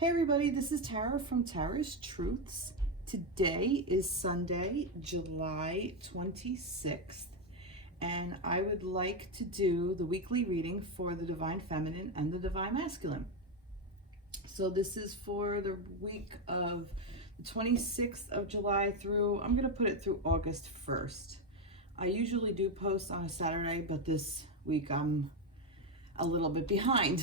Hey everybody, this is Tara from Tara's Truths. Today is Sunday, July 26th, and I would like to do the weekly reading for the Divine Feminine and the Divine Masculine. So this is for the week of the 26th of July through, I'm going to put it through August 1st. I usually do post on a Saturday, but this week I'm a little bit behind.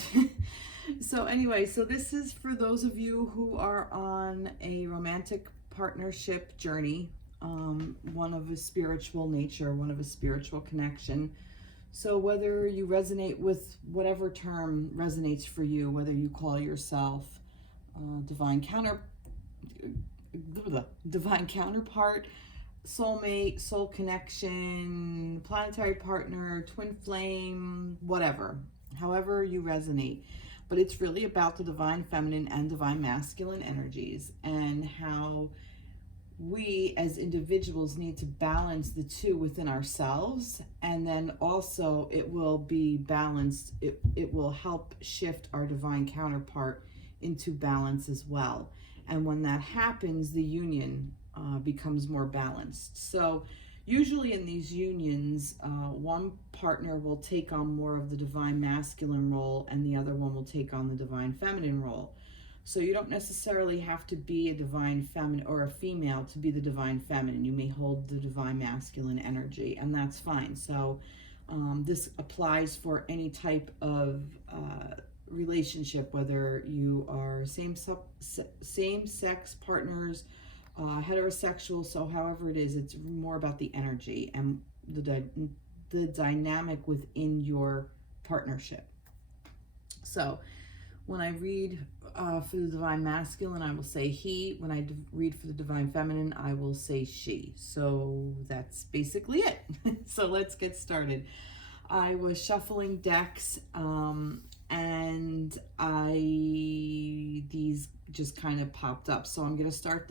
So anyway, so this is for those of you who are on a romantic partnership journey, one of a spiritual nature, one of a spiritual connection. So whether you resonate with whatever term resonates for you, whether you call yourself divine counterpart, soulmate, soul connection, planetary partner, twin flame, whatever, however you resonate. But it's really about the divine feminine and divine masculine energies and how we as individuals need to balance the two within ourselves, and then also it will be balanced, it will help shift our divine counterpart into balance as well. And when that happens, the union becomes more balanced. So usually in these unions, one partner will take on more of the divine masculine role and the other one will take on the divine feminine role. So you don't necessarily have to be a divine feminine or a female to be the divine feminine. You may hold the divine masculine energy, and that's fine. So this applies for any type of relationship, whether you are same-sex partners, heterosexual. So however it is, it's more about the energy and the dynamic within your partnership. So when I read for the divine masculine, I will say he. When I read for the divine feminine, I will say she. So that's basically it. So let's get started. I was shuffling decks and these just kind of popped up. So I'm going to start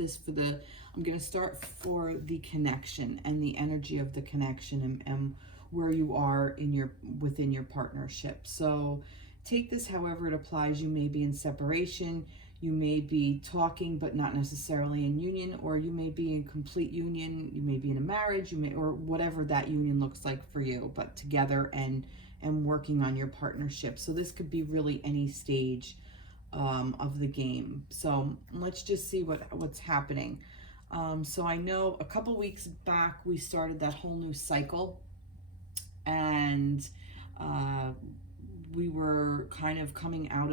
for the connection and the energy of the connection and where you are within your partnership. So take this however it applies. You may be in separation, you may be talking but not necessarily in union, or you may be in complete union, you may be in a marriage, or whatever that union looks like for you, but together and working on your partnership. So this could be really any stage of the game. So let's just see what's happening. So I know a couple weeks back we started that whole new cycle, and we were kind of coming out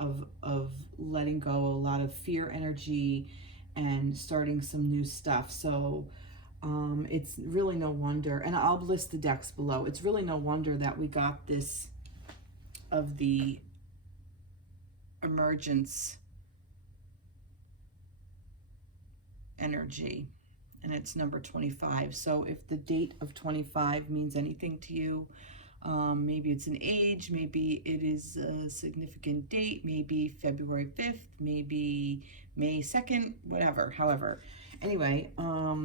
of letting go a lot of fear energy and starting some new stuff. So it's really no wonder, and I'll list the decks below, it's really no wonder that we got this of the emergence energy, and it's number 25. So if the date of 25 means anything to you, maybe it's an age, maybe it is a significant date, maybe February 5th, maybe May 2nd, whatever, however. Anyway,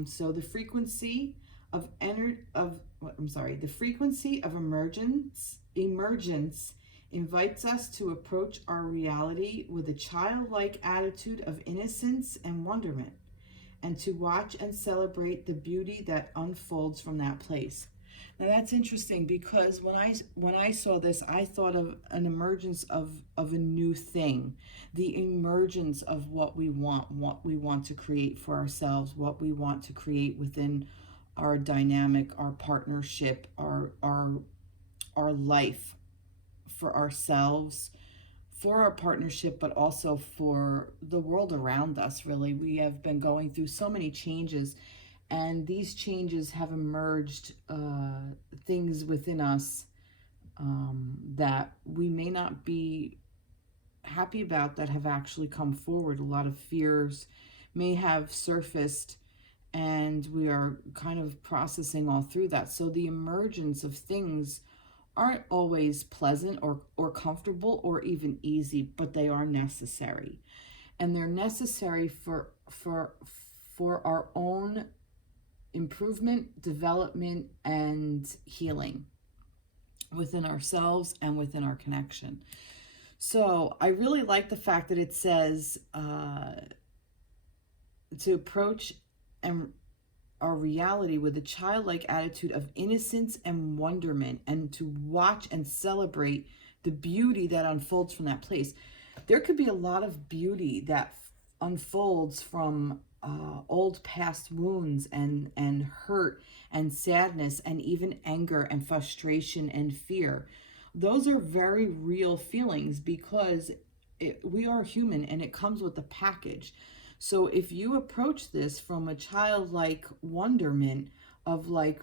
so the frequency of the frequency of emergence invites us to approach our reality with a childlike attitude of innocence and wonderment, and to watch and celebrate the beauty that unfolds from that place. Now that's interesting, because when I saw this, I thought of an emergence of a new thing, the emergence of what we want to create for ourselves, what we want to create within our dynamic, our partnership, our life, for ourselves, for our partnership, but also for the world around us. Really, we have been going through so many changes, and these changes have emerged things within us that we may not be happy about, that have actually come forward. A lot of fears may have surfaced, and we are kind of processing all through that. So the emergence of things aren't always pleasant or comfortable or even easy, but they are necessary. And they're necessary for our own improvement, development, and healing within ourselves and within our connection. So I really like the fact that it says to approach and our reality with a childlike attitude of innocence and wonderment, and to watch and celebrate the beauty that unfolds from that place. There could be a lot of beauty that unfolds from old past wounds and hurt and sadness and even anger and frustration and fear. Those are very real feelings because we are human and it comes with a package. So if you approach this from a childlike wonderment of like,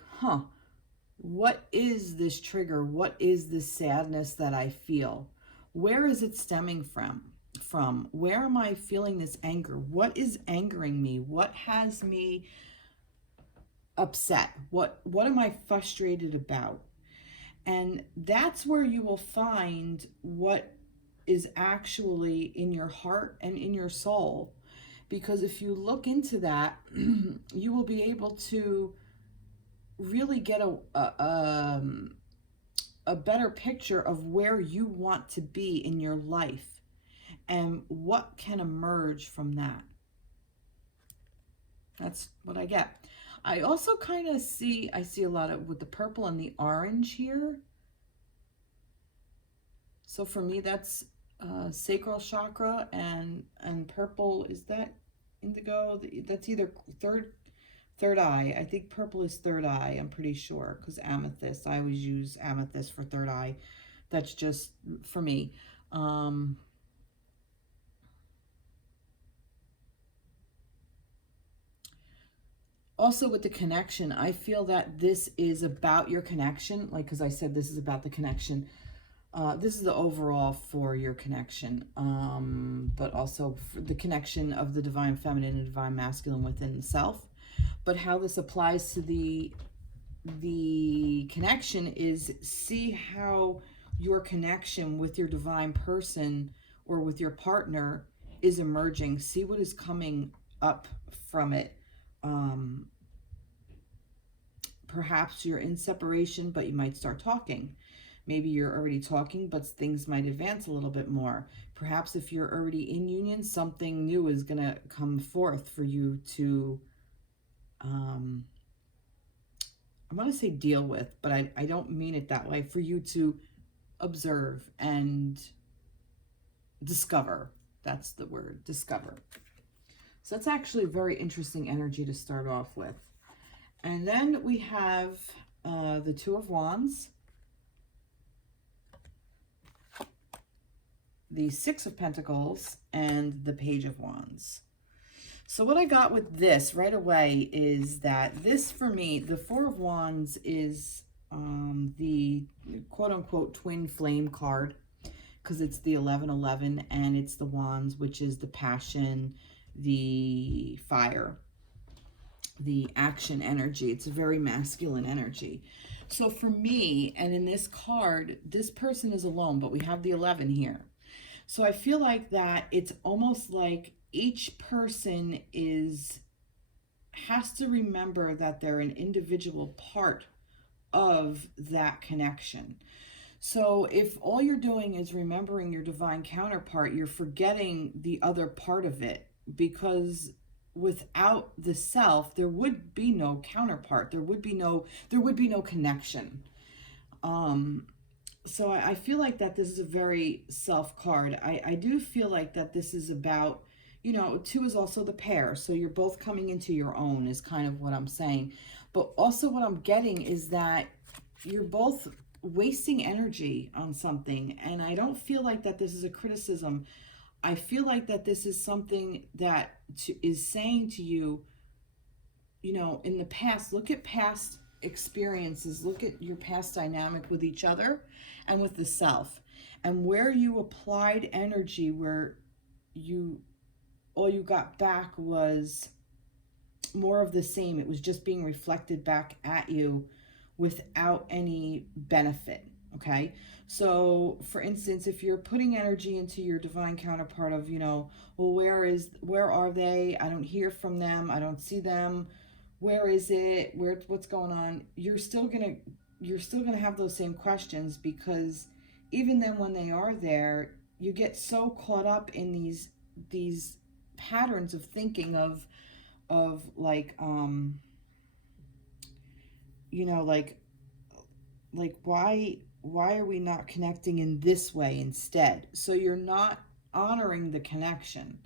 what is this trigger? What is this sadness that I feel? Where is it stemming from? Where am I feeling this anger? What is angering me? What has me upset? What am I frustrated about? And that's where you will find what is actually in your heart and in your soul. Because if you look into that, you will be able to really get a better picture of where you want to be in your life and what can emerge from that. That's what I get. I also kind of I see a lot of with the purple and the orange here. So for me, that's sacral chakra, and purple, is that indigo? That's either third eye. I think purple is third eye, I'm pretty sure, because amethyst, I always use amethyst for third eye. That's just for me. Also with the connection, I feel that this is about your connection. Like, because I said this is about the connection. This is the overall for your connection, but also for the connection of the divine feminine and divine masculine within the self. But how this applies to the connection is, see how your connection with your divine person or with your partner is emerging. See what is coming up from it. Perhaps you're in separation, but you might start talking. Maybe you're already talking, but things might advance a little bit more. Perhaps if you're already in union, something new is going to come forth for you to, I'm going to say deal with, but I don't mean it that way. For you to observe and discover. That's the word, discover. So that's actually a very interesting energy to start off with. And then we have the Two of Wands, the Six of Pentacles, and the Page of Wands. So what I got with this right away is that this, for me, the Four of Wands is the quote-unquote twin flame card, because it's the 1111 and it's the Wands, which is the passion, the fire, the action energy. It's a very masculine energy. So for me, and in this card, this person is alone, but we have the 11 here. So I feel like that it's almost like each person has to remember that they're an individual part of that connection. So if all you're doing is remembering your divine counterpart, you're forgetting the other part of it, because without the self, there would be no counterpart. There would be no connection. So I feel like that this is a very self card. I do feel like that this is about, two is also the pair. So you're both coming into your own is kind of what I'm saying. But also what I'm getting is that you're both wasting energy on something. And I don't feel like that this is a criticism. I feel like that this is something that is saying to you, in the past, look at past experiences, look at your past dynamic with each other and with the self, and where you applied energy, where all you got back was more of the same. It was just being reflected back at you without any benefit. Okay, so for instance, if you're putting energy into your divine counterpart of, well, where are they? I don't hear from them. I don't see them. Where is it? What's going on? You're still gonna have those same questions, because even then when they are there, you get so caught up in these patterns of thinking of like you know, like why are we not connecting in this way instead? So you're not honoring the connection.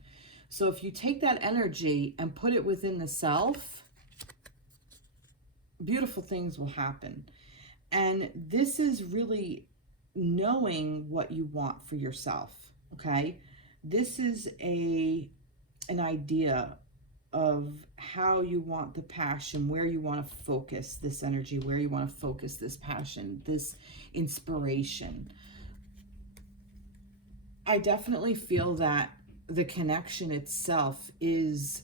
So if you take that energy and put it within the self, beautiful things will happen. And this is really knowing what you want for yourself, okay? This is an idea of how you want the passion, where you want to focus this energy, where you want to focus this passion, this inspiration. I definitely feel that the connection itself is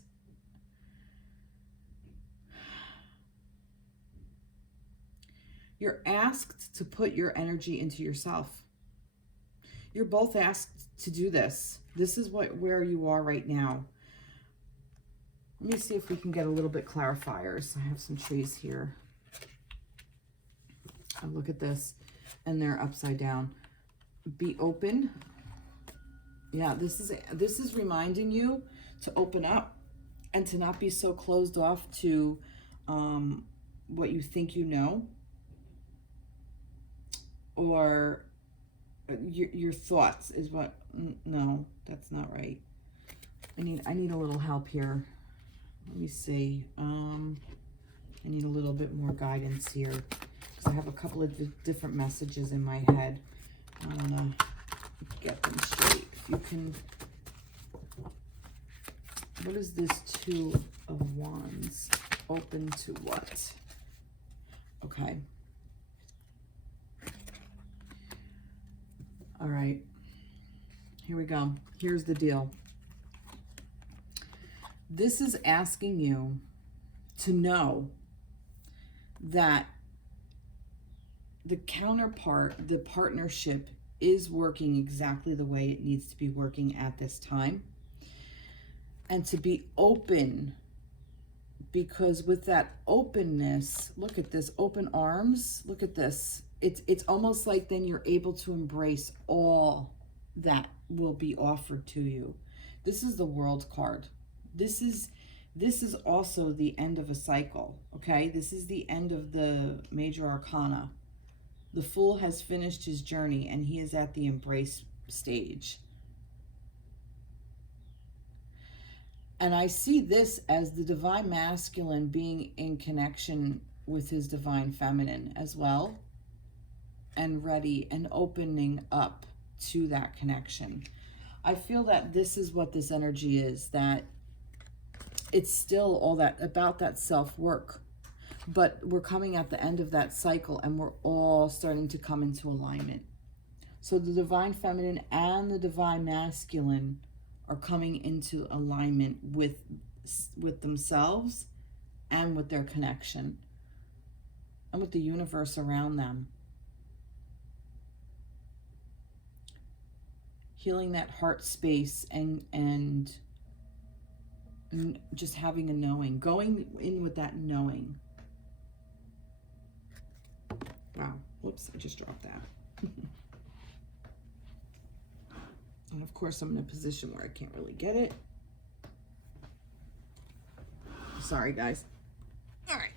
you're asked to put your energy into yourself. You're both asked to do this. This is where you are right now. Let me see if we can get a little bit clarifiers. I have some trees here. Oh, look at this. And they're upside down. Be open. Yeah, this is reminding you to open up and to not be so closed off to what you think you know, or your thoughts is what. No, that's not right. I need a little help here. Let me see. I need a little bit more guidance here because I have a couple of different messages in my head. I want to get them straight. If you can, what is this Two of Wands? Open to what? Okay. All right. Here we go. Here's the deal. This is asking you to know that the counterpart, the partnership, is working exactly the way it needs to be working at this time. And to be open, because with that openness, look at this, open arms, look at this. It's almost like then you're able to embrace all that will be offered to you. This is the World card. This is also the end of a cycle, okay? This is the end of the major arcana. The Fool has finished his journey and he is at the embrace stage. And I see this as the divine masculine being in connection with his divine feminine as well, and ready and opening up to that connection. I feel that this is what this energy is, that it's still all that about that self-work, but we're coming at the end of that cycle and we're all starting to come into alignment. So the divine feminine and the divine masculine are coming into alignment with themselves and with their connection and with the universe around them. Healing that heart space and just having a knowing, going in with that knowing. Wow, whoops, I just dropped that. And of course I'm in a position where I can't really get it. Sorry guys. All right,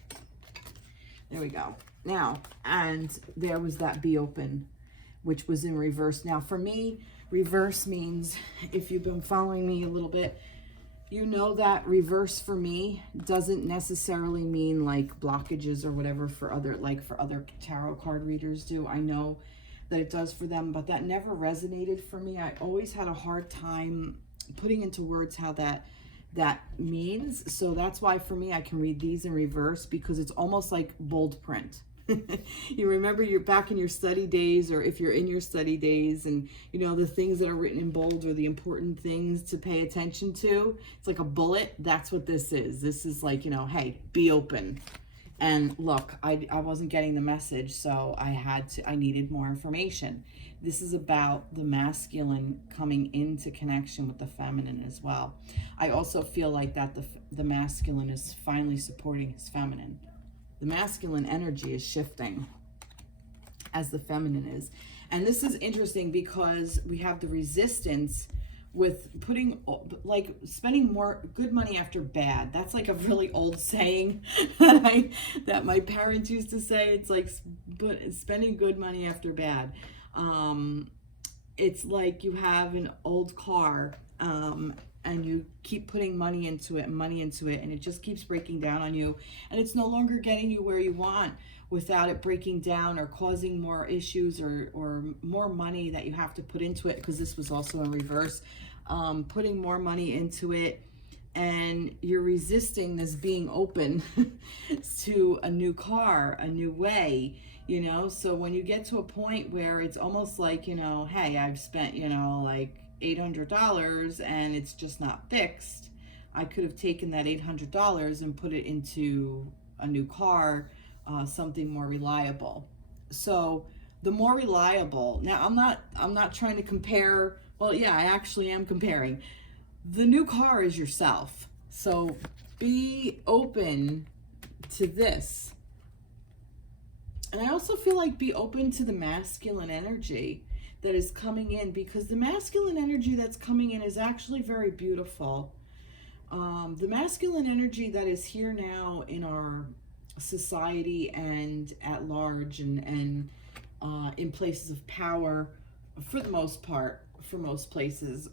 there we go. Now, and there was that be open, which was in reverse. Now for me, reverse means, if you've been following me a little bit, you know that reverse for me doesn't necessarily mean like blockages or whatever for other tarot card readers do. I know that it does for them, but that never resonated for me. I always had a hard time putting into words how that means. So that's why for me, I can read these in reverse because it's almost like bold print. You remember you're back in your study days, or if you're in your study days, and you know the things that are written in bold are the important things to pay attention to. It's like a bullet. That's what this is. This is like, you know, hey, be open. And look, I wasn't getting the message, so I needed more information. This is about the masculine coming into connection with the feminine as well. I also feel like that the masculine is finally supporting his feminine. The masculine energy is shifting as the feminine is. And this is interesting because we have the resistance with putting, like, spending more good money after bad. That's like a really old saying that my parents used to say. It's like spending good money after bad. It's like you have an old car, and you keep putting money into it, and it just keeps breaking down on you, and it's no longer getting you where you want without it breaking down or causing more issues or more money that you have to put into it, because this was also in reverse, putting more money into it, and you're resisting this being open to a new car, a new way, you know. So when you get to a point where it's almost like, you know, hey, I've spent, you know, like $800 and it's just not fixed. I could have taken that $800 and put it into a new car, something more reliable. So the more reliable, now I'm not trying to compare, well, yeah, I actually am comparing. The new car is yourself. So be open to this. And I also feel like be open to the masculine energy that is coming in, because the masculine energy that's coming in is actually very beautiful. The masculine energy that is here now in our society and at large, and in places of power, for the most part, for most places,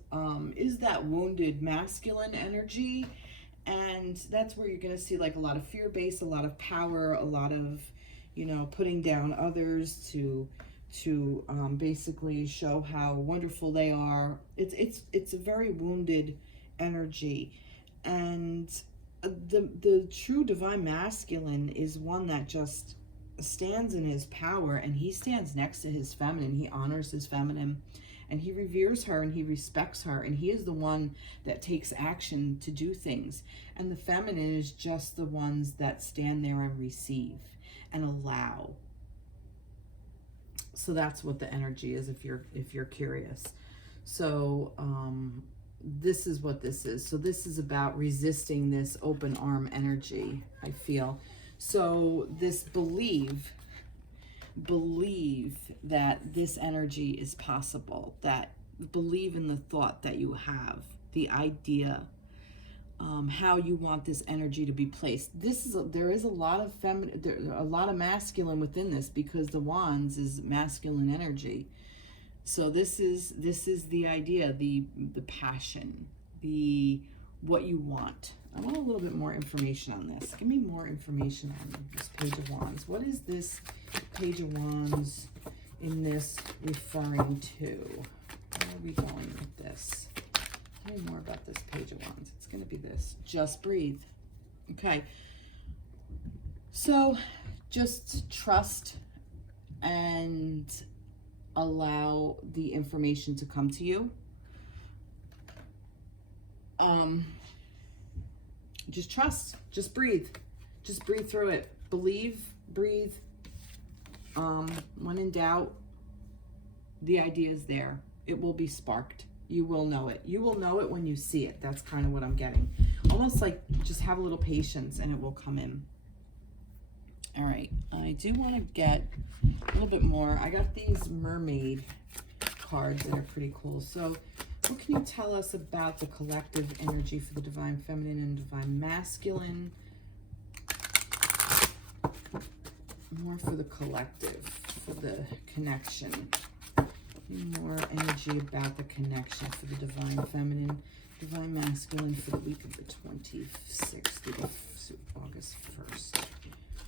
is that wounded masculine energy. And that's where you're going to see like a lot of fear-based, a lot of power, a lot of, you know, putting down others to basically show how wonderful they are. It's a very wounded energy. And the true divine masculine is one that just stands in his power, and he stands next to his feminine. He honors his feminine, and he reveres her, and he respects her, and he is the one that takes action to do things. And the feminine is just the ones that stand there and receive and allow. So that's what the energy is, if you're curious. So this is what this is. So this is about resisting this open arm energy, I feel. So this believe that this energy is possible, that believe in the thought that you have, the idea, how you want this energy to be placed. There is a lot of feminine, a lot of masculine within this, because the wands is masculine energy. So this is the idea, the passion, the what you want. I want a little bit more information on this. Give me more information on this Page of Wands. What is this Page of Wands in this referring to? Where are we going with this? Tell me more about this Page of Wands. It's going to be this. Just breathe. Okay. So just trust and allow the information to come to you. Just trust. Just breathe. Just breathe through it. Believe, breathe. When in doubt, the idea is there. It will be sparked. You will know it. You will know it when you see it. That's kind of what I'm getting. Almost like just have a little patience and it will come in. All right. I do want to get a little bit more. I got these mermaid cards that are pretty cool. So what can you tell us about the collective energy for the divine feminine and divine masculine? More for the collective, for the connection. More energy about the connection for the divine feminine, divine masculine for the week of the 26th through August 1st.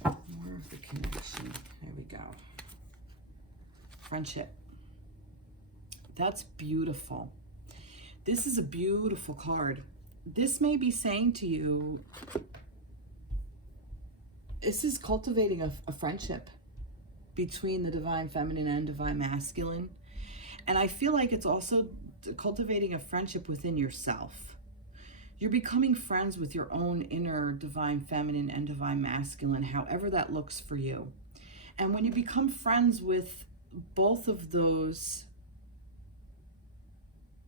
More of the connection. There we go. Friendship. That's beautiful. This is a beautiful card. This may be saying to you, this is cultivating a friendship between the divine feminine and divine masculine. And I feel like it's also cultivating a friendship within yourself. You're becoming friends with your own inner divine feminine and divine masculine, however that looks for you. And when you become friends with both of those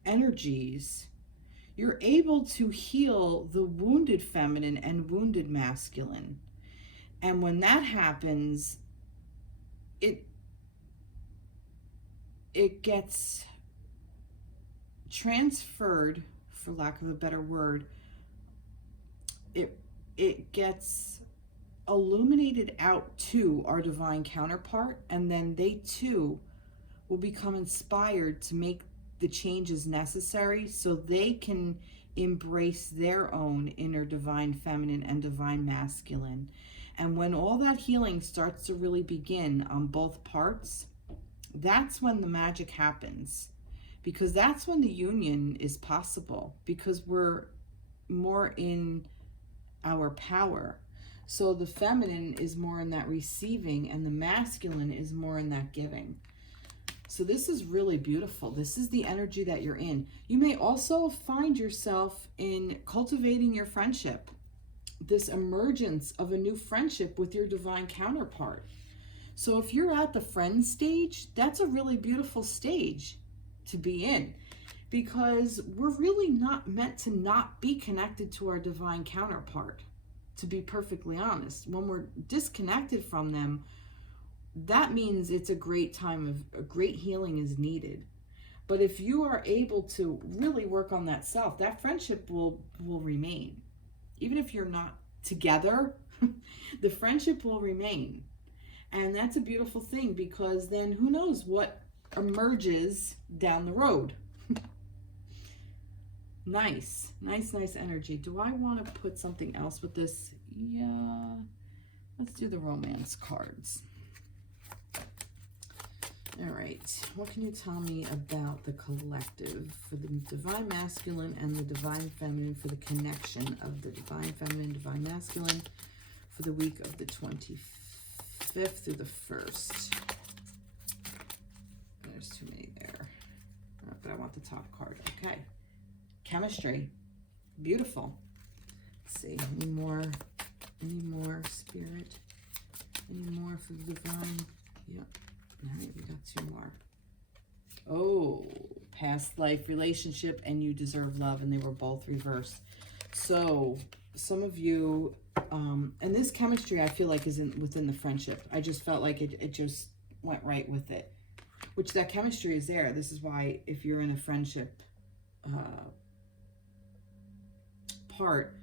energies, you're able to heal the wounded feminine and wounded masculine. And when that happens, it gets transferred, for lack of a better word, it gets illuminated out to our divine counterpart, and then they too will become inspired to make the changes necessary so they can embrace their own inner divine feminine and divine masculine. And when all that healing starts to really begin on both parts, that's when the magic happens, because that's when the union is possible, because we're more in our power. So the feminine is more in that receiving and the masculine is more in that giving. So this is really beautiful. This is the energy that you're in. You may also find yourself in cultivating your friendship, this emergence of a new friendship with your divine counterpart. So if you're at the friend stage, that's a really beautiful stage to be in, because we're really not meant to not be connected to our divine counterpart, to be perfectly honest. When we're disconnected from them, that means it's a great time of a great healing is needed. But if you are able to really work on that self, that friendship will remain. Even if you're not together, the friendship will remain. And that's a beautiful thing, because then who knows what emerges down the road. Nice energy. Do I want to put something else with this? Yeah, let's do the romance cards. All right, what can you tell me about the collective for the divine masculine and the divine feminine, for the connection of the divine feminine, divine masculine for the week of the 25th through the 1st? There's too many there, but I want the top card. Okay, chemistry, beautiful. Let's see, any more spirit, any more for the divine? Yep. All right, we got 2 more. Oh, past life relationship and you deserve love, and they were both reversed. So some of you, and this chemistry I feel like is within the friendship. I just felt like it just went right with it, which that chemistry is there. This is why if you're in a friendship part,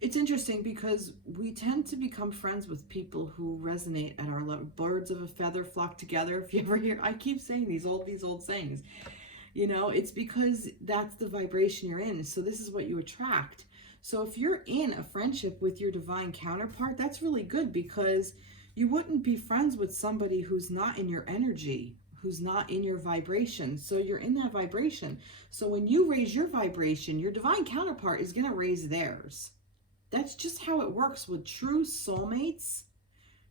it's interesting because we tend to become friends with people who resonate at our level. Birds of a feather flock together. If you ever hear, I keep saying these old sayings. You know, it's because that's the vibration you're in. So this is what you attract. So if you're in a friendship with your divine counterpart, that's really good, because you wouldn't be friends with somebody who's not in your energy, who's not in your vibration. So you're in that vibration. So when you raise your vibration, your divine counterpart is going to raise theirs. That's just how it works with true soulmates.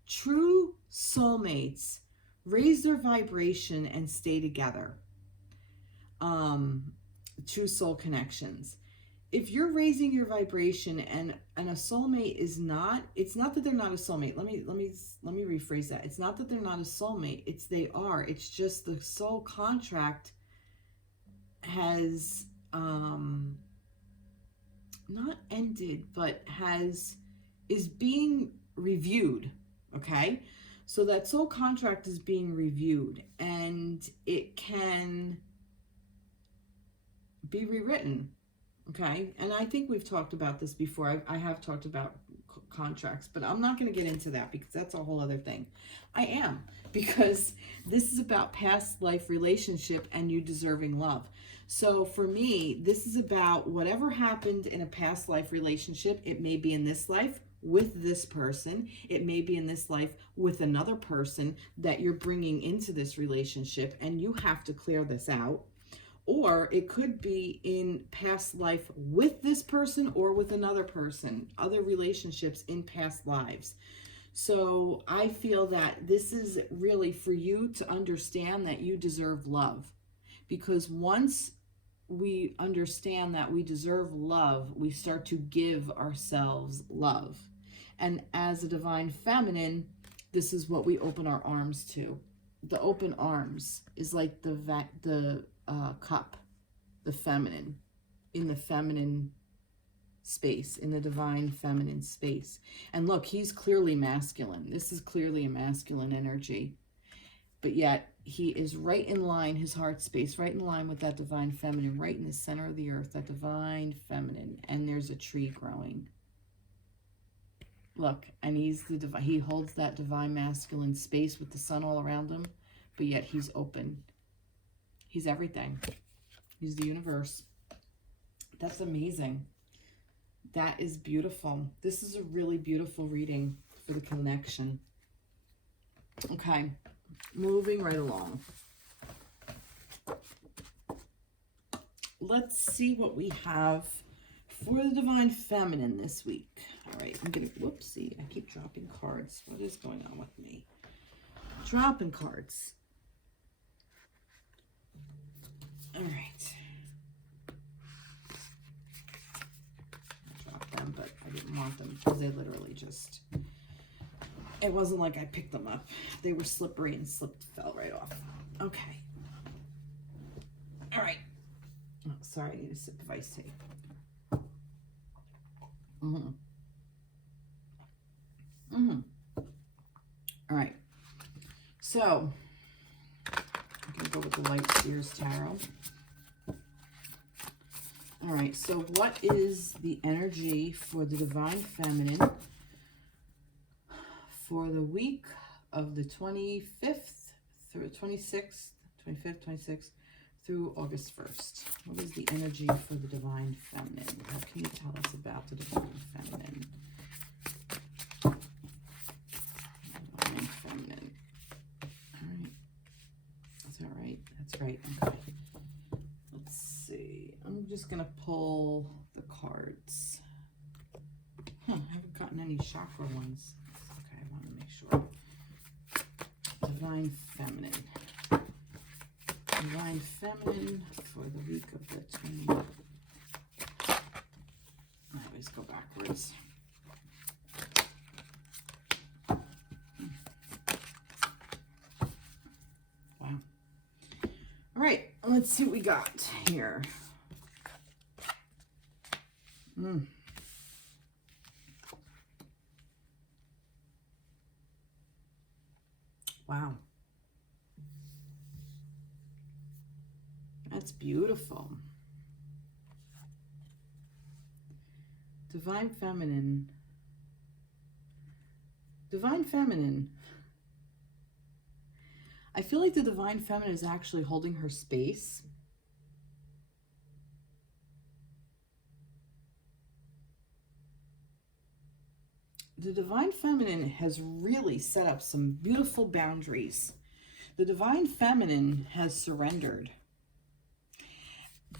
True soulmates raise their vibration and stay together. True soul connections. If you're raising your vibration and a soulmate is not, it's not that they're not a soulmate. Let me rephrase that. It's not that they're not a soulmate. It's they are. It's just the soul contract has not ended, but is being reviewed. Okay, so that soul contract is being reviewed, and it can be rewritten. Okay, and I think we've talked about this before. I have talked about contracts, but I'm not going to get into that because that's a whole other thing. I am, because this is about past life relationship and you deserving love. So for me, this is about whatever happened in a past life relationship. It may be in this life with this person. It may be in this life with another person that you're bringing into this relationship, and you have to clear this out. Or it could be in past life with this person or with another person, other relationships in past lives. So I feel that this is really for you to understand that you deserve love. Because once we understand that we deserve love, we start to give ourselves love. And as a divine feminine, this is what we open our arms to. The open arms is like the cup, the feminine, in the feminine space, in the divine feminine space. And look, he's clearly masculine. This is clearly a masculine energy. But yet he is right in line, his heart space, right in line with that divine feminine, right in the center of the earth, that divine feminine. And there's a tree growing. Look, and he's the divine, he holds that divine masculine space with the sun all around him, but yet he's open. He's everything. He's the universe. That's amazing. That is beautiful. This is a really beautiful reading for the connection. Okay, moving right along. Let's see what we have for the divine feminine this week. All right, I'm gonna, whoopsie, I keep dropping cards. What is going on with me? Dropping cards. All right. I dropped them, but I didn't want them because they literally just, it wasn't like I picked them up. They were slippery and fell right off. Okay. All right. Oh, sorry, I need a sip of iced tea. All right. So, I'm going to go with the Light Seers Tarot. All right. So, what is the energy for the divine feminine for the week of the 25th through 26th, 25th, 26th, through August 1st. What is the energy for the divine feminine? What can you tell us about the divine feminine? Divine feminine. All right. Is that right? That's right. Okay. Let's see. I'm just going to pull the cards. I haven't gotten any chakra ones. Okay, I want to make sure. Divine feminine. Divine feminine for the week of the 20th. I always go backwards. Wow. All right, let's see what we got here. Wow. That's beautiful. Divine feminine. Divine feminine. I feel like the divine feminine is actually holding her space. The divine feminine has really set up some beautiful boundaries. The divine feminine has surrendered.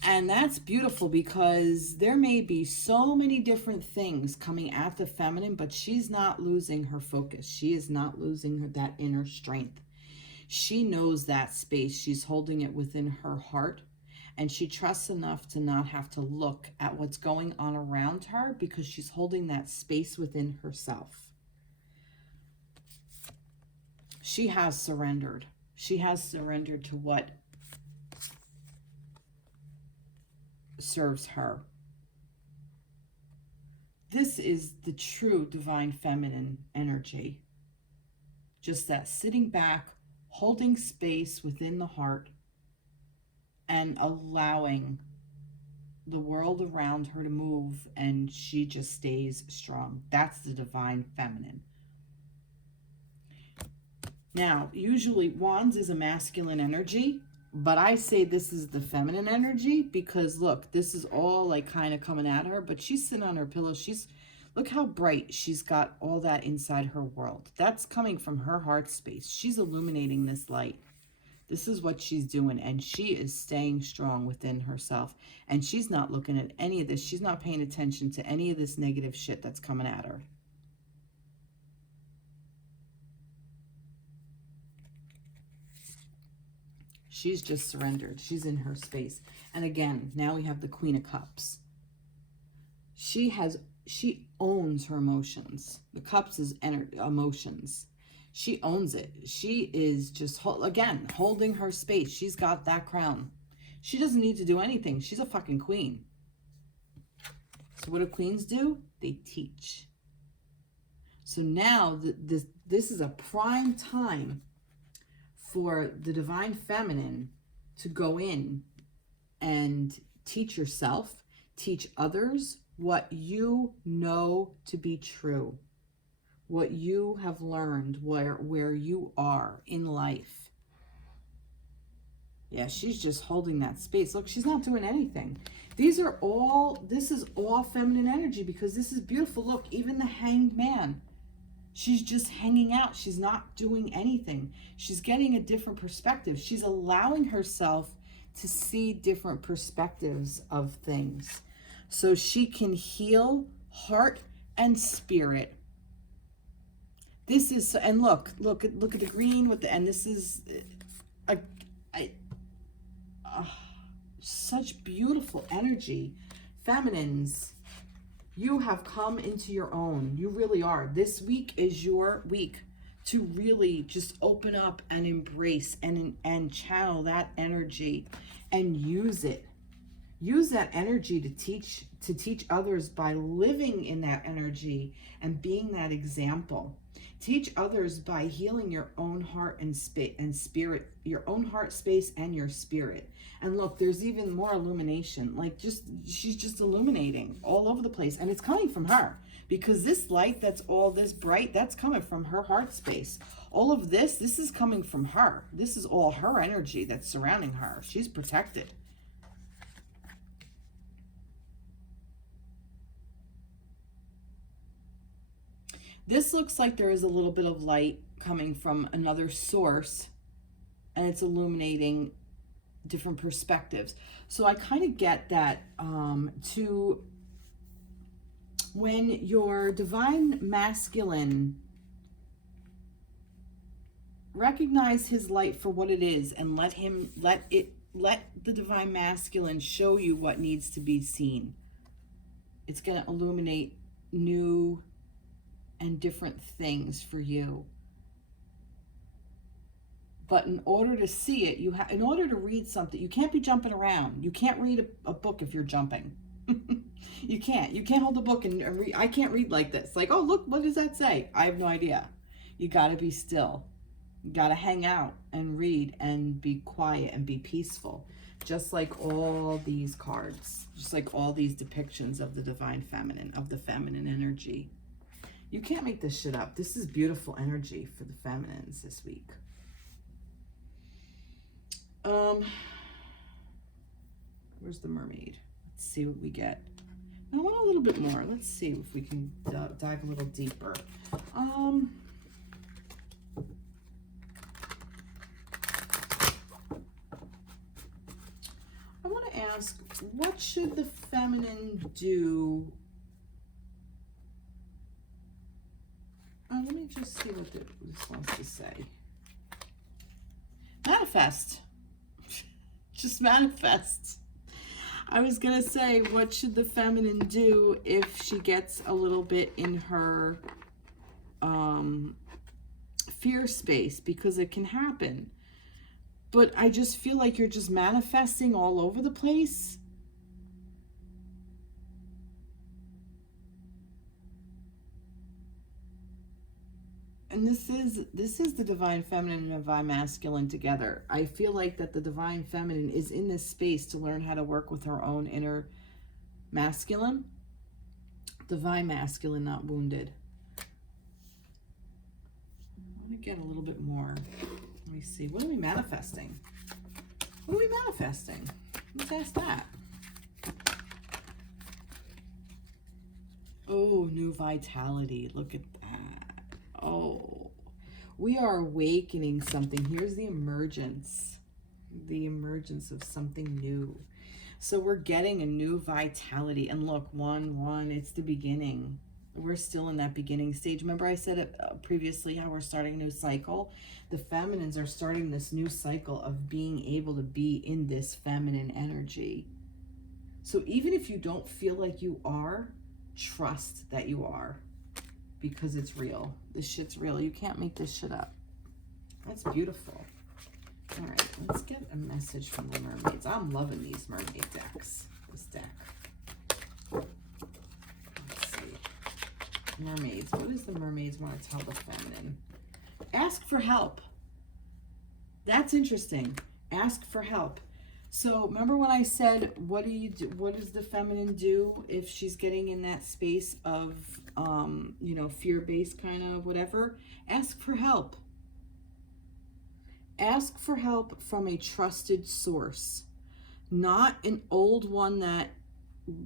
And that's beautiful because there may be so many different things coming at the feminine, but she's not losing her focus. She is not losing that inner strength. She knows that space. She's holding it within her heart, and she trusts enough to not have to look at what's going on around her because she's holding that space within herself. She has surrendered. She has surrendered to what serves her. This is the true divine feminine energy. Just that sitting back, holding space within the heart, and allowing the world around her to move, and she just stays strong. That's the divine feminine. Now, usually Wands is a masculine energy, but I say this is the feminine energy because look, this is all like kind of coming at her, but she's sitting on her pillow. Look how bright she's got all that inside her world. That's coming from her heart space. She's illuminating this light. This is what she's doing, and she is staying strong within herself, and she's not looking at any of this. She's not paying attention to any of this negative shit that's coming at her. She's just surrendered. She's in her space. And again, now we have the Queen of Cups. She owns her emotions. The Cups is emotions. She owns it. She is just, again, holding her space. She's got that crown. She doesn't need to do anything. She's a fucking queen. So what do queens do? They teach. So now this is a prime time for the divine feminine to go in and teach yourself, teach others what you know to be true, what you have learned, where you are in life. Yeah, she's just holding that space. Look, she's not doing anything. This is all feminine energy because this is beautiful. Look, even the Hanged Man. She's just hanging out. She's not doing anything. She's getting a different perspective. She's allowing herself to see different perspectives of things so she can heal heart and spirit. This is, and look at the green with the, and this is such beautiful energy. Feminines, you have come into your own. You really are. This week is your week to really just open up and embrace and channel that energy and use it. Use that energy to teach others by living in that energy and being that example. Teach others by healing your own heart and spirit, your own heart space and your spirit. And look, there's even more illumination. Like she's just illuminating all over the place, and it's coming from her because this light that's all this bright, that's coming from her heart space. All of this is coming from her. This is all her energy that's surrounding her. She's protected. This looks like there is a little bit of light coming from another source, and it's illuminating different perspectives. So I kind of get that when your divine masculine recognize his light for what it is and let the divine masculine show you what needs to be seen. It's going to illuminate new and different things for you. But in order to see it, in order to read something, you can't be jumping around. You can't read a book if you're jumping. You can't hold a book and read. I can't read like this. Like, oh, look, what does that say? I have no idea. You got to be still. You got to hang out and read and be quiet and be peaceful. Just like all these cards, just like all these depictions of the divine feminine, of the feminine energy. You can't make this shit up. This is beautiful energy for the feminines this week. Where's the mermaid? Let's see what we get. I want a little bit more. Let's see if we can dive a little deeper. I want to ask, what should the feminine do? Let me just see what this wants to say. Manifest. Just manifest. I was going to say, what should the feminine do if she gets a little bit in her fear space? Because it can happen. But I just feel like you're just manifesting all over the place. And this is the divine feminine and divine masculine together. I feel like that the divine feminine is in this space to learn how to work with her own inner masculine. Divine masculine, not wounded. I want to get a little bit more. Let me see. What are we manifesting? What are we manifesting? Let's ask that. Oh, new vitality. Look at that. Oh, we are awakening something. Here's the emergence of something new. So we're getting a new vitality. And look, one, it's the beginning. We're still in that beginning stage. Remember I said it previously, how we're starting a new cycle? The feminines are starting this new cycle of being able to be in this feminine energy. So even if you don't feel like you are, trust that you are, because it's real. This shit's real. You can't make this shit up. That's beautiful. All right, let's get a message from the mermaids. I'm loving these mermaid decks, this deck. Mermaids. What does the mermaids want to tell the feminine? Ask for help. That's interesting. Ask for help. So remember when I said, what do you do? What does the feminine do if she's getting in that space of, you know, fear-based kind of whatever? Ask for help. Ask for help from a trusted source, not an old one that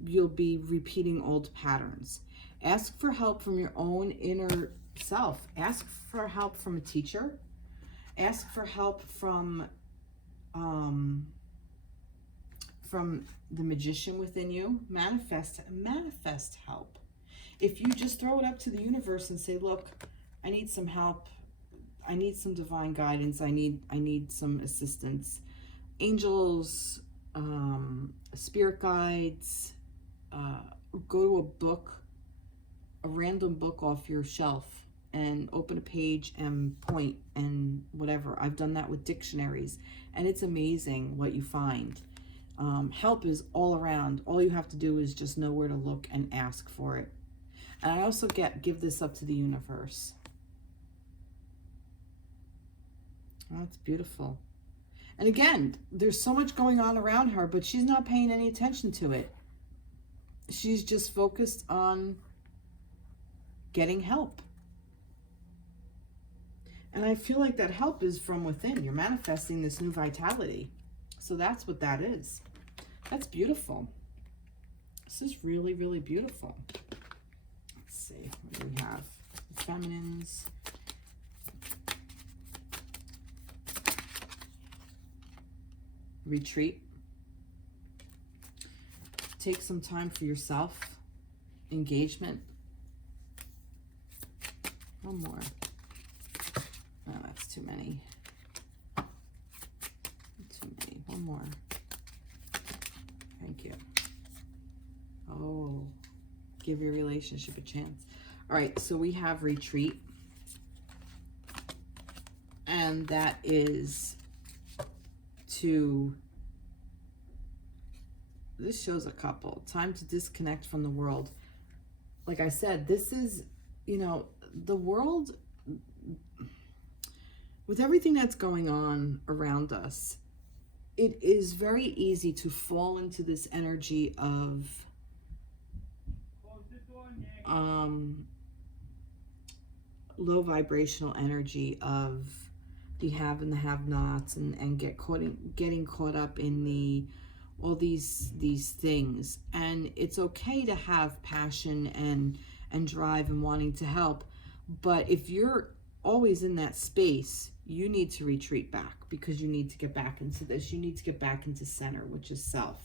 you'll be repeating old patterns. Ask for help from your own inner self. Ask for help from a teacher. Ask for help from the magician within you. Manifest help. If you just throw it up to the universe and say, look, I need some help. I need some divine guidance. I need some assistance. Angels, spirit guides, go to a book, a random book off your shelf, and open a page and point and whatever. I've done that with dictionaries, and it's amazing what you find. Help is all around. All you have to do is just know where to look and ask for it. And I also give this up to the universe. Oh, that's beautiful. And again, there's so much going on around her, but she's not paying any attention to it. She's just focused on getting help. And I feel like that help is from within. You're manifesting this new vitality. So that's what that is. That's beautiful. This is really, really beautiful. Let's see. What do we have? The feminines. Retreat. Take some time for yourself. Engagement. One more. Oh, that's too many. Too many. One more. Thank you. Oh, give your relationship a chance. All right, so we have retreat. And that is this shows a couple. Time to disconnect from the world. Like I said, this is, you know, the world, with everything that's going on around us, it is very easy to fall into this energy of low vibrational energy of the have and the have-nots, and getting caught up in all these things. And it's okay to have passion and drive and wanting to help, but if you're always in that space, you need to retreat back, because you need to get back into this. You need to get back into center, which is self.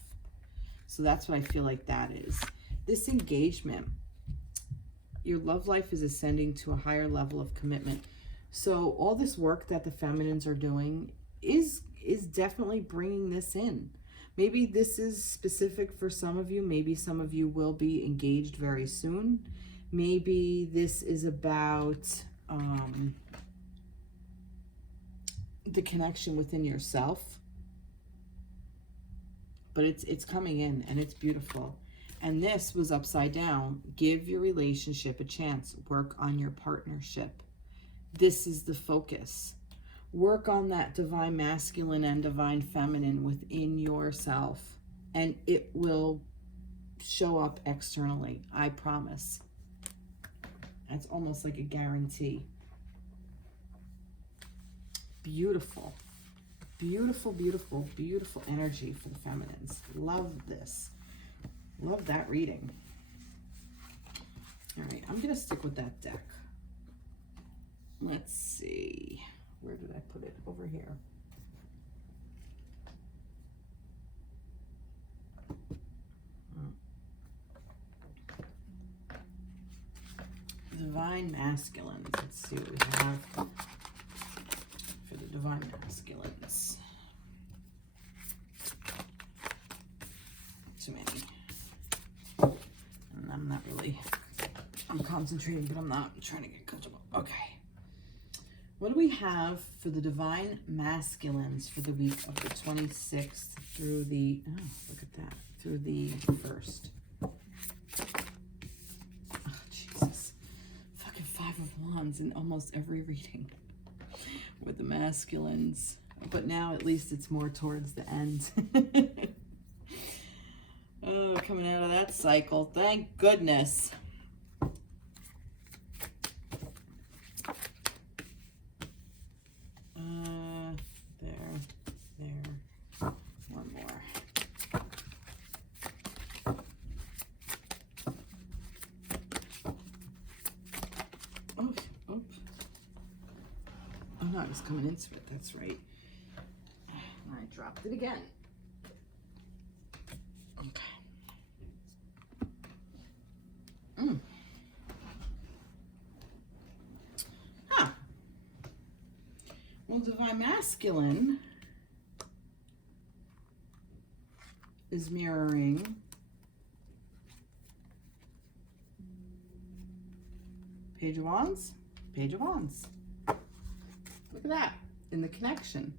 So that's what I feel like that is. This engagement, your love life is ascending to a higher level of commitment. So all this work that the feminines are doing is definitely bringing this in. Maybe this is specific for some of you. Maybe some of you will be engaged very soon. Maybe this is about the connection within yourself. But it's coming in, and it's beautiful. And this was upside down. Give your relationship a chance. Work on your partnership. This is the focus. Work on that divine masculine and divine feminine within yourself, and it will show up externally. I promise. That's almost like a guarantee. Beautiful. Beautiful, beautiful, beautiful energy for the feminines. Love this. Love that reading. All right, I'm going to stick with that deck. Let's see. Where did I put it? Over here. Divine masculines. Let's see what we have for the divine masculines. Too many. And I'm not really, I'm concentrating, but I'm not trying to get comfortable. Okay. What do we have for the divine masculines for the week of the 26th through the, oh, look at that, through the 1st? Oh, Jesus. of Wands in almost every reading with the masculines. But now at least it's more towards the end. Oh, coming out of that cycle. Thank goodness. There. One more. Oh, oh. Oh no, I was coming into it. That's right. I dropped it again. Okay. Huh. Well, Divine Masculine is mirroring Page of Wands, Page of Wands. Look at that in the connection.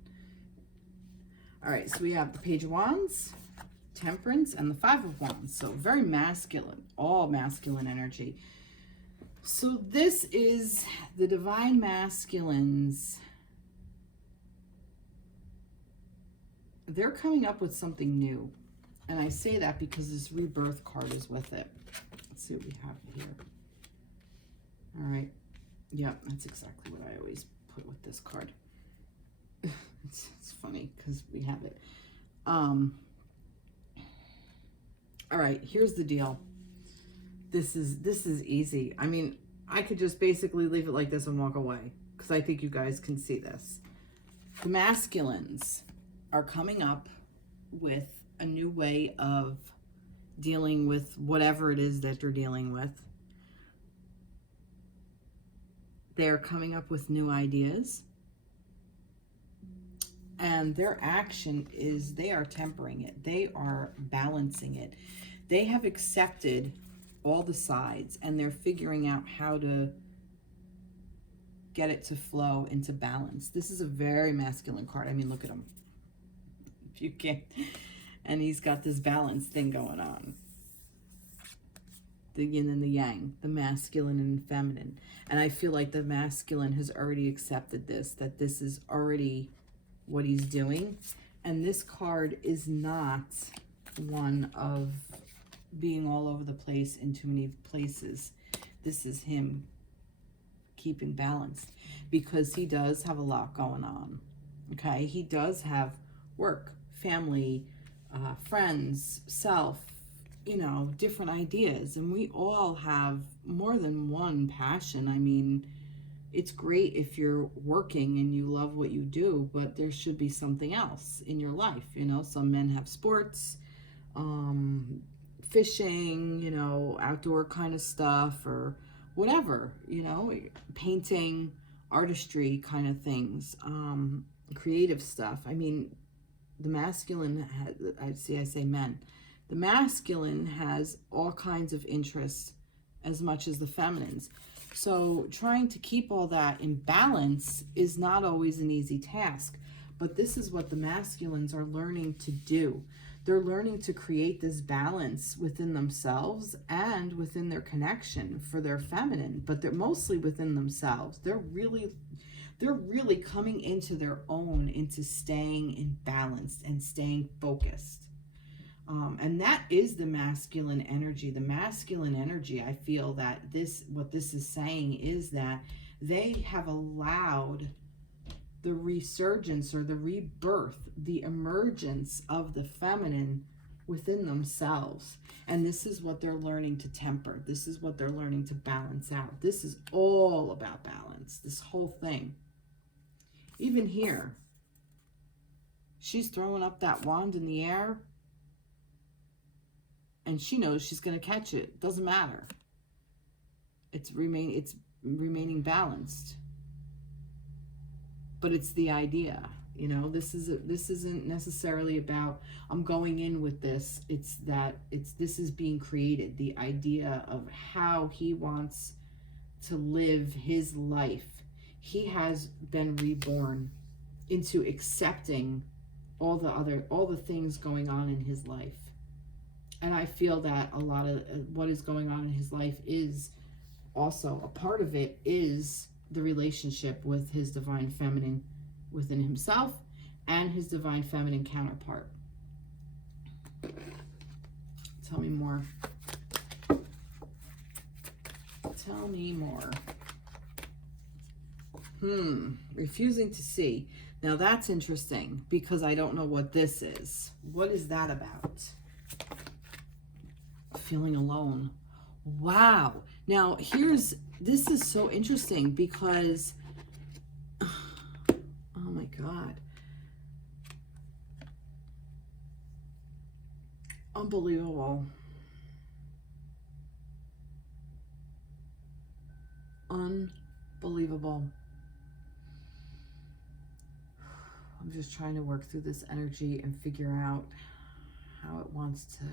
All right, so we have the Page of Wands, Temperance, and the Five of Wands. So very masculine, all masculine energy. So this is the Divine Masculines. They're coming up with something new. And I say that because this Rebirth card is with it. Let's see what we have here. All right. Yep, that's exactly what I always put with this card. It's funny because we have it. All right, here's the deal. This is easy. I mean, I could just basically leave it like this and walk away because I think you guys can see this. The masculines are coming up with a new way of dealing with whatever it is that they're dealing with. They're coming up with new ideas. And their action is they are tempering it. They are balancing it. They have accepted all the sides and they're figuring out how to get it to flow into balance. This is a very masculine card. I mean, look at him. If you can't. And he's got this balance thing going on. The yin and the yang, the masculine and feminine. And I feel like the masculine has already accepted this, that this is already what he's doing. And this card is not one of being all over the place in too many places. This is him keeping balanced because he does have a lot going on. Okay, he does have work, family, friends, self, you know, different ideas. And we all have more than one passion. I mean, it's great if you're working and you love what you do, but there should be something else in your life. You know, some men have sports, fishing, you know, outdoor kind of stuff or whatever, you know, painting, artistry kind of things, creative stuff. I mean, the masculine, I say men. The masculine has all kinds of interests as much as the feminines. So trying to keep all that in balance is not always an easy task, but this is what the masculines are learning to do. They're learning to create this balance within themselves and within their connection for their feminine, but they're mostly within themselves. They're really coming into their own, into staying in balance and staying focused. And that is the masculine energy. The masculine energy, I feel that what this is saying is that they have allowed the resurgence or the rebirth, the emergence of the feminine within themselves. And this is what they're learning to temper. This is what they're learning to balance out. This is all about balance, this whole thing. Even here, she's throwing up that wand in the air. And she knows she's going to catch it. Doesn't matter. It's remaining balanced. But it's the idea, you know. This isn't necessarily about I'm going in with this. It's that this is being created. The idea of how he wants to live his life. He has been reborn into accepting all the things going on in his life. And I feel that a lot of what is going on in his life is also a part of it is the relationship with his divine feminine within himself and his divine feminine counterpart. Tell me more. Tell me more. Refusing to see. Now that's interesting because I don't know what this is. What is that about? Feeling alone. Wow. Now this is so interesting because, oh my God. Unbelievable. Unbelievable. I'm just trying to work through this energy and figure out how it wants to.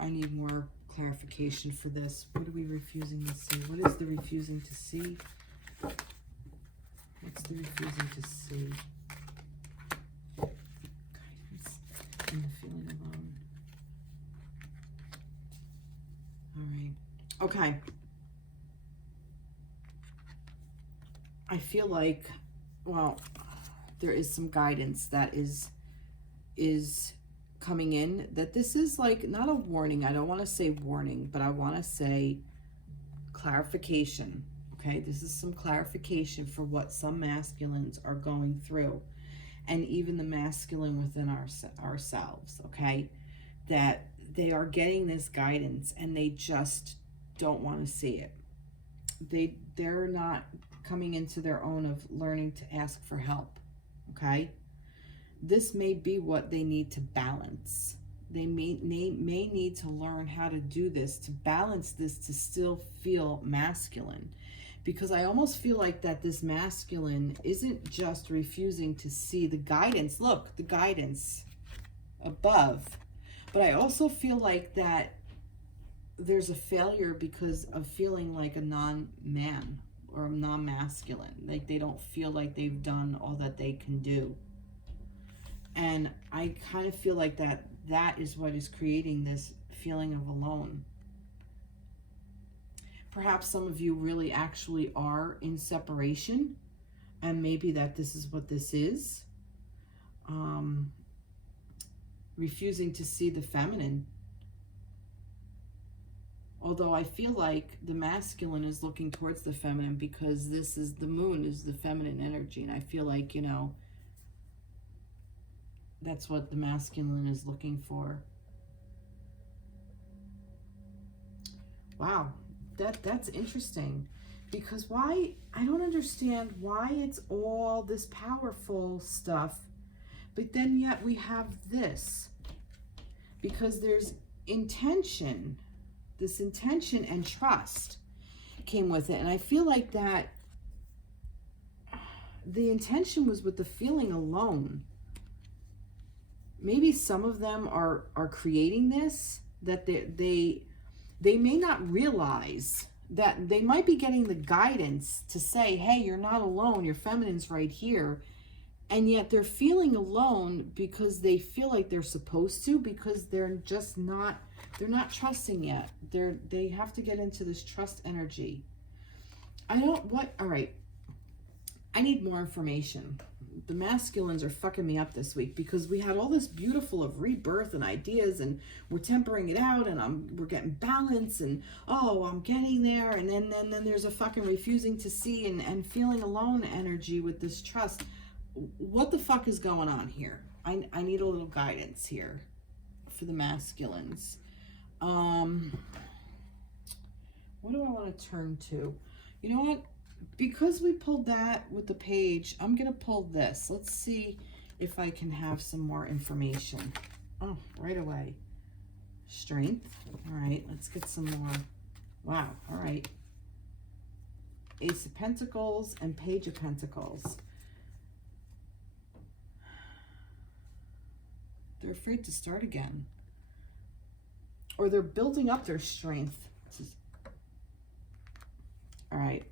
I need more clarification for this. What are we refusing to see? What is the refusing to see? What's the refusing to see? Guidance and the feeling alone. All right. Okay. I feel like, well, there is some guidance that is coming in, that this is like not a warning. I don't want to say warning, but I want to say clarification. Okay, this is some clarification for what some masculines are going through, and even the masculine within ourselves. Okay, that they are getting this guidance and they just don't want to see it. They're not coming into their own of learning to ask for help. Okay, this may be what they need to balance. They may need to learn how to do this, to balance this, to still feel masculine. Because I almost feel like that this masculine isn't just refusing to see the guidance. Look, the guidance above. But I also feel like that there's a failure because of feeling like a non-man or a non-masculine. Like they don't feel like they've done all that they can do. And I kind of feel like that is what is creating this feeling of alone. Perhaps some of you really actually are in separation, and maybe that this is what this is. Refusing to see the feminine. Although I feel like the masculine is looking towards the feminine because this is the moon is the feminine energy. And I feel like, you know, that's what the masculine is looking for. Wow. That's interesting, because why, I don't understand why it's all this powerful stuff, but then yet we have this, because there's intention, this intention and trust came with it. And I feel like that the intention was with the feeling alone. Maybe some of them are creating this, that they may not realize that they might be getting the guidance to say, hey, you're not alone, your feminine's right here. And yet they're feeling alone because they feel like they're supposed to, because they're just not, they're not trusting yet. They have to get into this trust energy. All right. I need more information. The masculines are fucking me up this week because we had all this beautiful of rebirth and ideas, and we're tempering it out, and we're getting balance, and oh, I'm getting there, and then there's a fucking refusing to see and feeling alone energy with this trust. What the fuck is going on here? I need a little guidance here for the masculines. What do I want to turn to? You know what? Because we pulled that with the page, I'm going to pull this. Let's see if I can have some more information. Oh, right away. Strength. All right, let's get some more. Wow, all right. Ace of Pentacles and Page of Pentacles. They're afraid to start again. Or they're building up their strength. All right.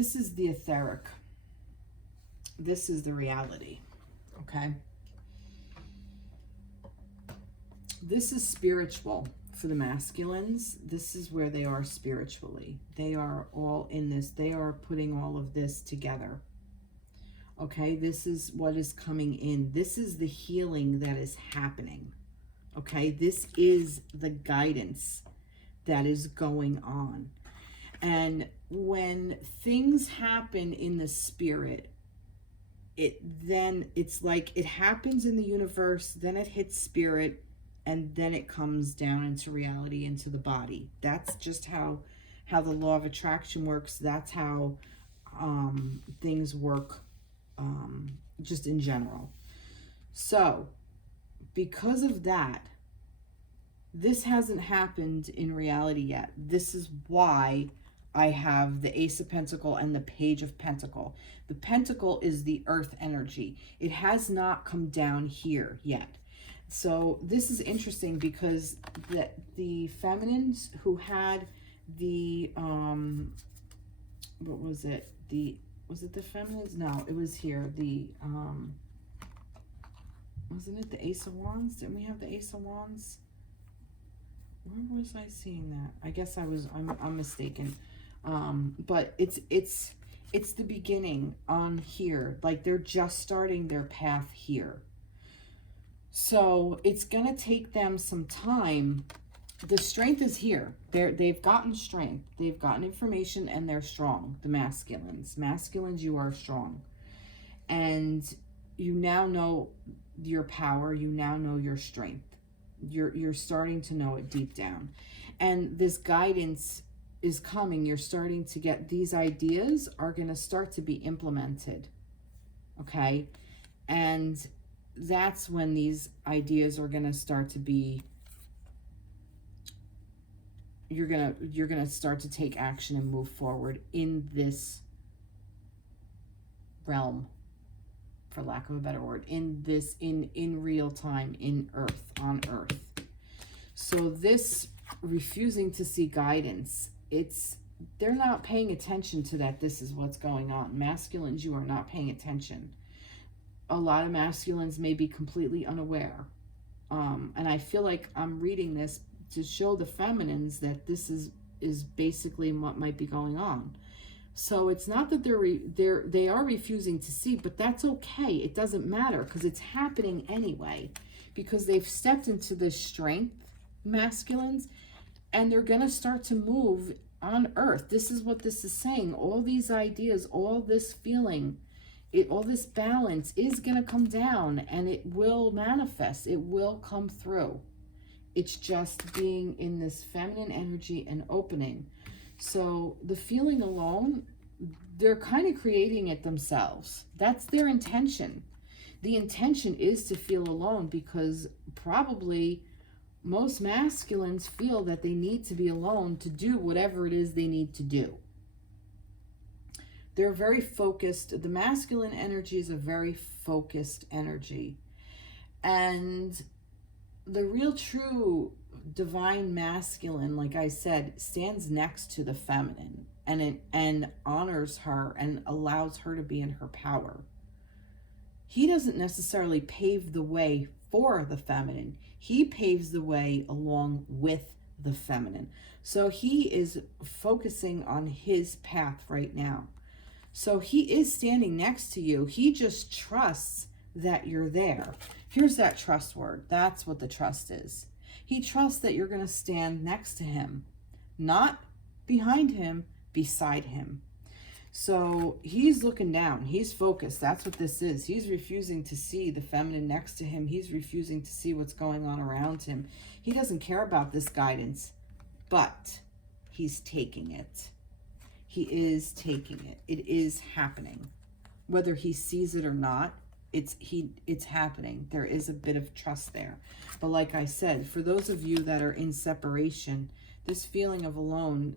this is the etheric. This is the reality. Okay? This is spiritual for the masculines. This is where they are spiritually. They are all in this. They are putting all of this together. Okay? This is what is coming in. This is the healing that is happening. Okay? This is the guidance that is going on. And when things happen in the spirit, it's like it happens in the universe, then it hits spirit, and then it comes down into reality, into the body. That's just how the law of attraction works. That's how things work just in general. So because of that, this hasn't happened in reality yet. This is why I have the Ace of Pentacle and the Page of Pentacle. The Pentacle is the earth energy. It has not come down here yet. So this is interesting because the feminines who had the, what was it? Was it the feminines? No, it was here. Wasn't it the Ace of Wands? Didn't we have the Ace of Wands? Where was I seeing that? I guess I'm mistaken. But it's the beginning on here. Like they're just starting their path here. So it's going to take them some time. The strength is here. They've gotten strength. They've gotten information and they're strong. The masculines. Masculines, you are strong. And you now know your power. You now know your strength. You're starting to know it deep down. And this guidance is coming. You're starting to get these ideas are going to start to be implemented. Okay? And that's when these ideas are going to start to be, you're going to start to take action and move forward in this realm, for lack of a better word, in this, in real time, on earth. So this refusing to see guidance, they're not paying attention to that. This is what's going on. Masculines, you are not paying attention. A lot of masculines may be completely unaware. And I feel like I'm reading this to show the feminines that this is basically what might be going on. So it's not that they are refusing to see, but that's okay. It doesn't matter because it's happening anyway, because they've stepped into this strength, masculines, and they're going to start to move on earth. This is what this is saying. All these ideas, all this feeling, all this balance is going to come down and it will manifest. It will come through. It's just being in this feminine energy and opening. So the feeling alone, they're kind of creating it themselves. That's their intention. The intention is to feel alone because probably most masculines feel that they need to be alone to do whatever it is they need to do. They're very focused. The masculine energy is a very focused energy. And the real true divine masculine, like I said, stands next to the feminine and honors her and allows her to be in her power. He doesn't necessarily pave the way for the feminine. He paves the way along with the feminine. So he is focusing on his path right now. So he is standing next to you. He just trusts that you're there. Here's that trust word. That's what the trust is. He trusts that you're going to stand next to him, not behind him, beside him. So he's looking down. He's focused. That's what this is. He's refusing to see the feminine next to him. He's refusing to see what's going on around him. He doesn't care about this guidance, but he's taking it. He is taking it. It is happening. Whether he sees it or not, it's happening. There is a bit of trust there. But like I said, for those of you that are in separation, this feeling of alone,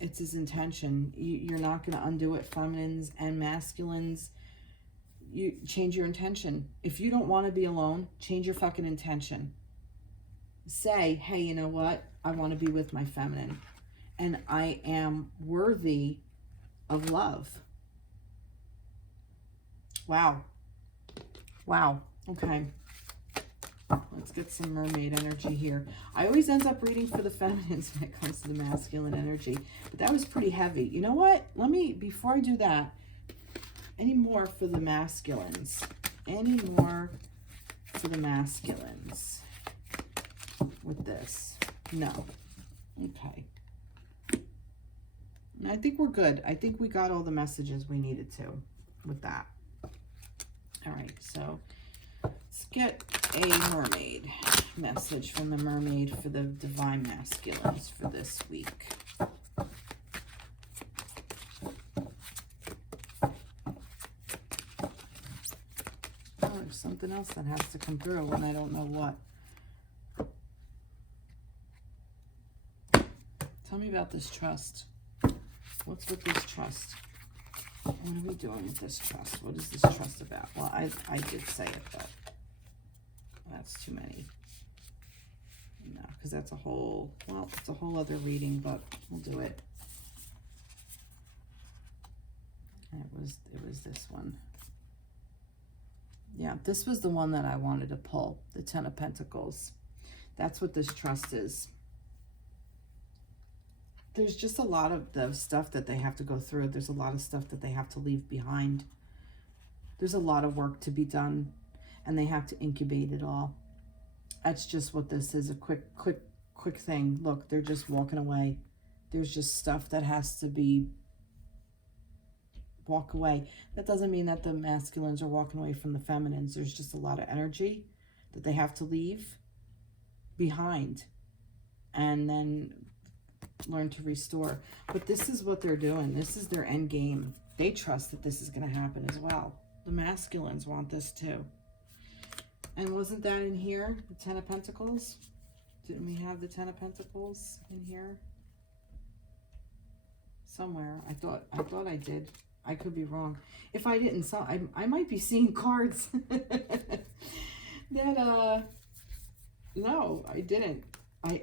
it's his intention. You're not going to undo it. Feminines and masculines, you change your intention. If you don't want to be alone, change your fucking intention. Say, hey, you know what? I want to be with my feminine. And I am worthy of love. Wow. Wow. Okay. Let's get some mermaid energy here. I always end up reading for the feminines when it comes to the masculine energy. But that was pretty heavy. You know what? Let me, before I do that, any more for the masculines? Any more for the masculines with this? No. Okay. I think we're good. I think we got all the messages we needed to with that. All right, so let's get a mermaid message from the mermaid for the divine masculines for this week. Oh, there's something else that has to come through and I don't know what. Tell me about this trust. What's with this trust? What are we doing with this trust? What is this trust about? Well, I did say it, but that's too many. No, because that's a whole, well, it's a whole other reading, but we'll do it. And it was this one. Yeah, this was the one that I wanted to pull, the Ten of Pentacles. That's what this trust is. There's just a lot of the stuff that they have to go through. There's a lot of stuff that they have to leave behind. There's a lot of work to be done, and they have to incubate it all. That's just what this is, a quick thing. Look, they're just walking away. There's just stuff that has to be walk away. That doesn't mean that the masculines are walking away from the feminines. There's just a lot of energy that they have to leave behind and then learn to restore. But this is what they're doing. This is their end game. They trust that this is going to happen as well. The masculines want this too. And wasn't that in here, the Ten of Pentacles? Didn't we have the Ten of Pentacles in here somewhere? I thought I did. I could be wrong. If I didn't, so I might be seeing cards that no, I didn't.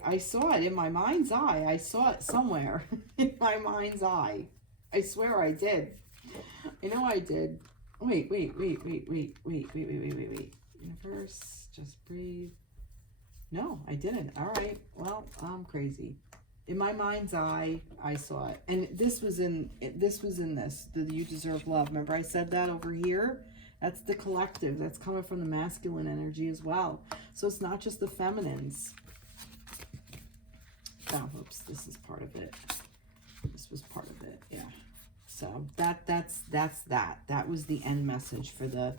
I saw it in my mind's eye. I saw it somewhere in my mind's eye. I swear I did. I know I did. Wait. Universe, just breathe. No, I didn't. All right. Well, I'm crazy. In my mind's eye, I saw it. And this was in this. The You Deserve Love. Remember I said that over here? That's the collective. That's coming from the masculine energy as well. So it's not just the feminines. Oh, oops, this is part of it. This was part of it, yeah. So that's that. That was the end message for the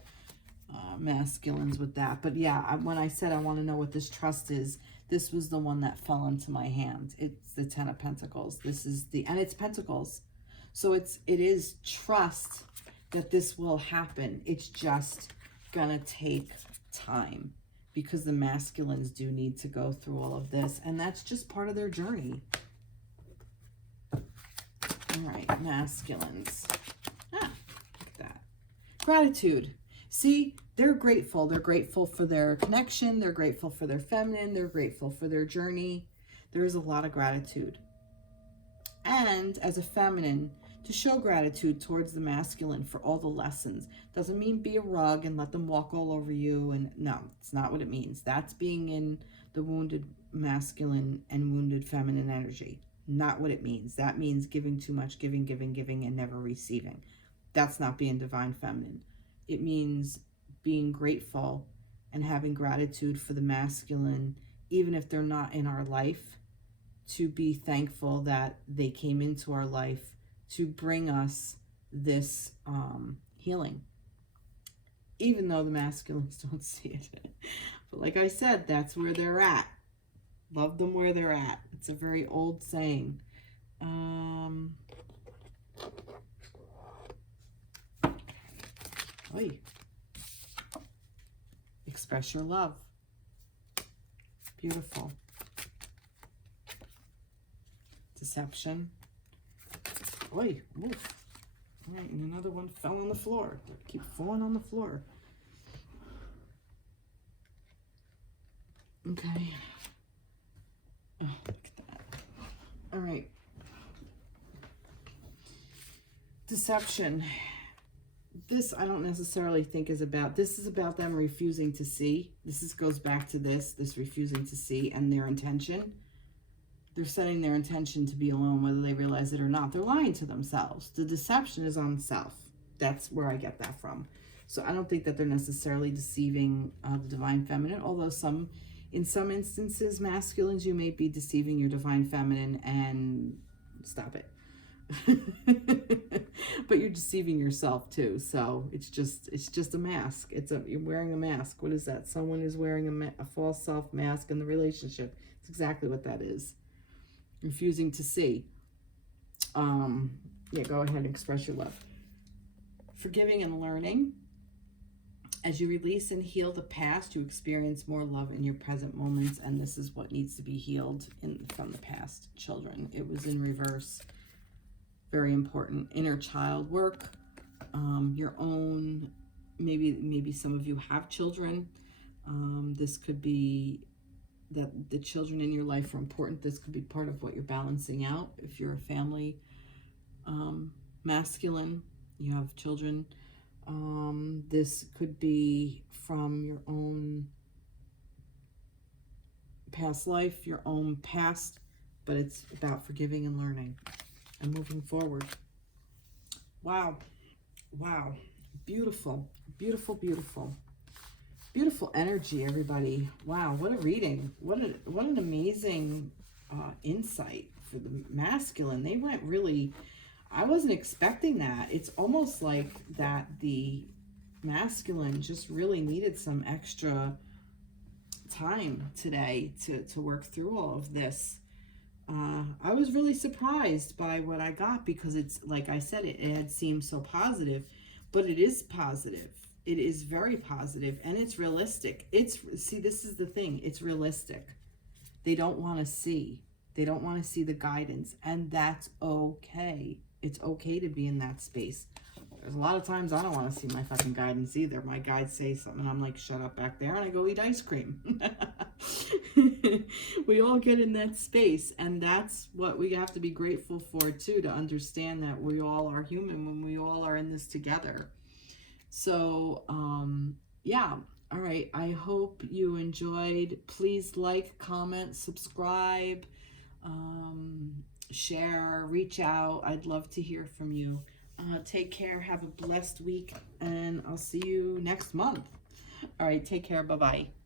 masculines with that. But yeah, when I said I want to know what this trust is, this was the one that fell into my hand. It's the Ten of Pentacles. This is and it's Pentacles. So it is trust that this will happen. It's just gonna take time, because the masculines do need to go through all of this, and that's just part of their journey. All right, masculines. Look at that. Gratitude. See, they're grateful. They're grateful for their connection. They're grateful for their feminine. They're grateful for their journey. There is a lot of gratitude. And as a feminine, to show gratitude towards the masculine for all the lessons. Doesn't mean be a rug and let them walk all over you. And no, it's not what it means. That's being in the wounded masculine and wounded feminine energy. Not what it means. That means giving too much, giving, and never receiving. That's not being divine feminine. It means being grateful and having gratitude for the masculine, even if they're not in our life, to be thankful that they came into our life to bring us this healing, even though the masculines don't see it. But like I said, that's where they're at. Love them where they're at. It's a very old saying. Express your love. Beautiful. Deception. Oof. All right, and another one fell on the floor. Keep falling on the floor. Okay. Oh, look at that. All right. Deception. this I don't necessarily think is about, this is about them refusing to see. Goes back to this refusing to see and their intention. They're setting their intention to be alone, whether they realize it or not. They're lying to themselves. The deception is on self. That's where I get that from. So I don't think that they're necessarily deceiving the divine feminine, although in some instances, masculines, you may be deceiving your divine feminine, and stop it. But you're deceiving yourself too. So it's just a mask. You're wearing a mask. What is that? Someone is wearing a false self mask in the relationship. It's exactly what that is. Refusing to see. Yeah, go ahead and express your love. Forgiving and learning. As you release and heal the past, you experience more love in your present moments, and this is what needs to be healed from the past. Children, it was in reverse. Very important. Inner child work. Your own, maybe some of you have children. This could be that the children in your life are important. This could be part of what you're balancing out. If you're a family masculine, you have children. This could be from your own past life, your own past, but it's about forgiving and learning and moving forward. Wow. Wow. Beautiful, beautiful, beautiful. Beautiful energy, everybody. Wow, what a reading. What an amazing insight for the masculine. They went really, I wasn't expecting that. It's almost like that the masculine just really needed some extra time today to work through all of this. I was really surprised by what I got, because it's, like I said, it had seemed so positive, but it is positive. It is very positive, and it's realistic. See, this is the thing. It's realistic. They don't want to see. They don't want to see the guidance, and that's okay. It's okay to be in that space. There's a lot of times I don't want to see my fucking guidance either. My guides say something, and I'm like, shut up back there, and I go eat ice cream. We all get in that space, and that's what we have to be grateful for too, to understand that we all are human when we all are in this together. So, yeah. All right. I hope you enjoyed. Please like, comment, subscribe, share, reach out. I'd love to hear from you. Take care. Have a blessed week, and I'll see you next month. All right. Take care. Bye-bye.